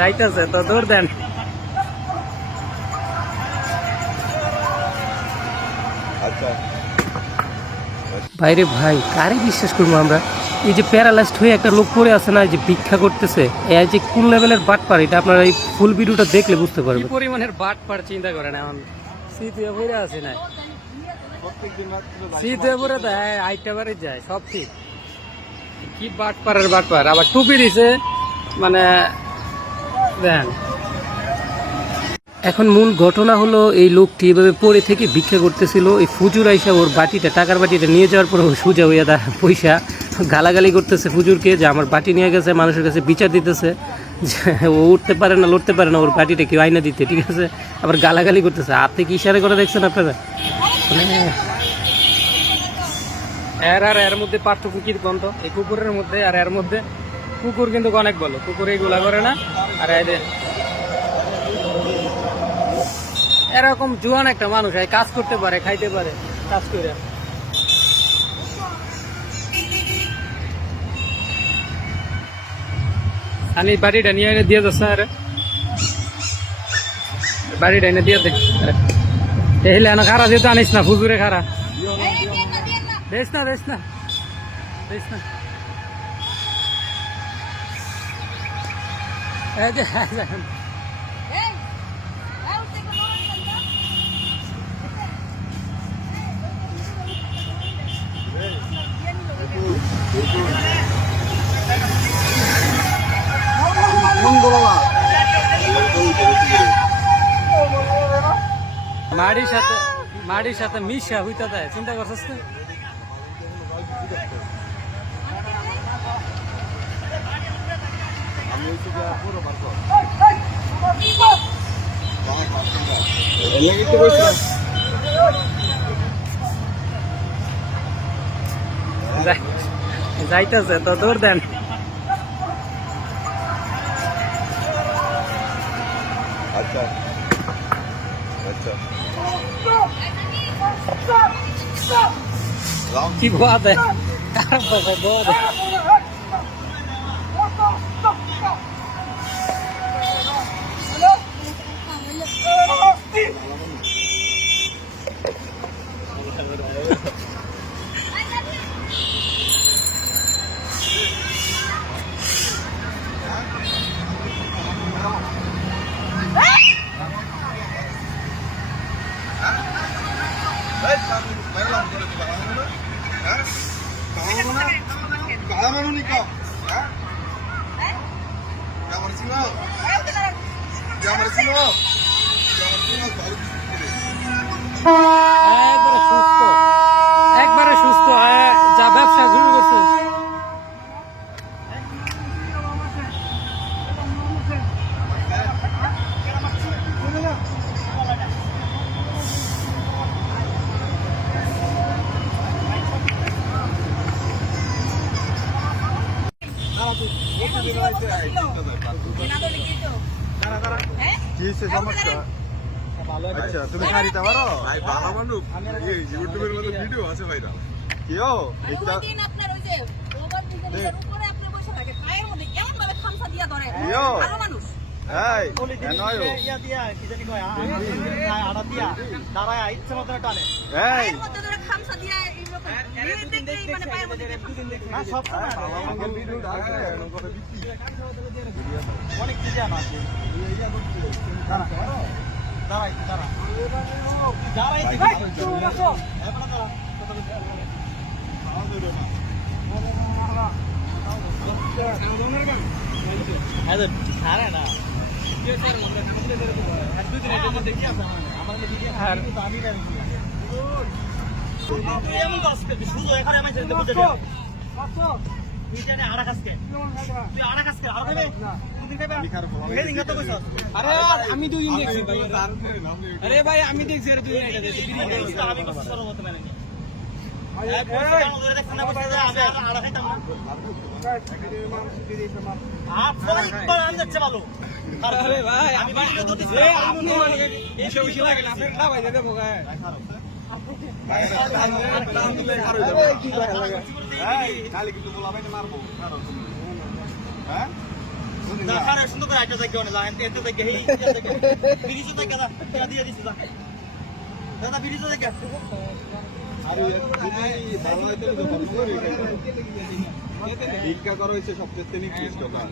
যাইতেছে তো দৌড় দেন। ভাইরে ভাই, কারে বিশ্বাস করবো আমরা? এই যে প্যারালাইজড হয়ে একটা লোক পড়ে আছে না, এই যে ভিক্ষা করতেছে, এই যে কোন লেভেলের বাটপার, এটা আপনারা এই ফুল ভিডিওটা দেখলে বুঝতে পারবেন। কি পরিমাণের বাটপার চিন্তা করেন। এখন শীত হয়ে পড়ে আছে না, শীত হয়ে পড়ে দেয়, আইটা বাড়ি যায়, সব ঠিক। কি বাটপারের বাটপার, আবার টুপি দিছে, মানে দেন। এখন মূল ঘটনা হলো, এই লোকটি এভাবে পড়ে থেকে ভিক্ষা করতেছিল, এই ফুজুর আইসা ওর বাটিটা, টাকার বাটিটা নিয়ে যাওয়ার পর সোজা হইয়া দা পয়সা গালাগালি করতেছে ফুজুরকে, যে আমার বাটি নিয়ে গেছে, মানুষের কাছে বিচার দিতেছে যে ও উঠতে পারে না, লড়তে পারে না, ওর বাটিটা কেউ আইনা দিতে, ঠিক আছে। আবার গালাগালি করতেছে, আপনি কি ইশারা করে দেখছেন আপনারা? এর মধ্যে পার্থক্য কি বন্ধ, এই কুকুরের মধ্যে আর এর মধ্যে? কুকুর কিন্তু অনেক বলো, কুকুর এইগুলা করে না। আর এরকম জোয়ান একটা মানুষ কাজ করতে পারে, খাইতে পারে, কাজ করে। আমি বাড়িটা নিয়ে এনে দিয়ে যাচ্ছে, আরে বাড়িটা এনে দিয়ে দে। এলে না খারা যেতে আনিস না, ফুজুরে খারা বেশ না, বেশ না, বেশ না। এই যে মাড়ির সাথে মিশা হইতে দেয়, চিন্তা করছিস না? যাইতেছে তো দৌড় দেন। আচ্ছা আচ্ছা, কি বাত है, बहुत একবারে সুস্থ, যা ব্যবসা শুরু করছে। আচ্ছা তুমি খাইতে পারো? ভাই ভালো মানুষ, ইউটিউবের মধ্যে ভিডিও আছে ভাইরা। কিও এটা দিন আপনার ওই যে ওভার ব্রিজের উপরে আপনি বসে থাকে, পায়ের মধ্যে কেমন ভাবে খামসা দিয়া ধরে, ভালো মানুষ। এই এনয়ো ইয়া দিয়া কি জানি কয় আড়া দিয়া দাঁড়ায় ইচ্ছে মত টানে, এই মধ্যে ধরে খামসা দিয়া এইরকম দেখি, মানে পায়ের মধ্যে দুদিন দেখি না, সব সময় আমাকে ভিডিও আছে করে দিচ্ছি, অনেক কি জানা আছে। দাঁড়া দাঁড়াই দাঁড়া দাঁড়াই দেখো বসো, এখন দাঁড়া আরে ছাড়ে না কে স্যার, আমরা কামড়ে ধরে তো আর দুই দিন এটা দেখি আছে আমার ভিডিও আর তো আমি না দেখি তুই এমন কাজ করবি শুধু এখানে আমি যেতে বুঝে যাও আসো তুই জানে আড়া কাজকে, তুই আড়া কাজকে আর খাবে না, দুদিন খাবে এই দিন কত কইছস? আরে আমি দুই দিন দেখছি ভাই, আরে ভাই আমি দেখছি, আরে দুই দিন এটা দেখছি আমি কষ্ট করব মত মানে ভাই পয়সা ধরে দেখছ না, পয়সা আমি আড়া খাইতাম না, আপনি আমি যাচ্ছে ভালো। আরে ভাই আমি ভিডিও তো দিছি, আপনি এই বেশি লাগে না, আপনি না ভাই দেবো গায় খালি কিন্তু বলা ভাই মারবো, হ্যাঁ সুন্দর করে একটা জায়গা না এত জায়গা এই ব্রিজে জায়গা না দিয়ে দিছি দাদা ব্রিজে জায়গা আরে যদি ভালো হইতো তো ভিক্ষা করা হয়েছে সবচেয়ে নিকৃষ্ট কাজ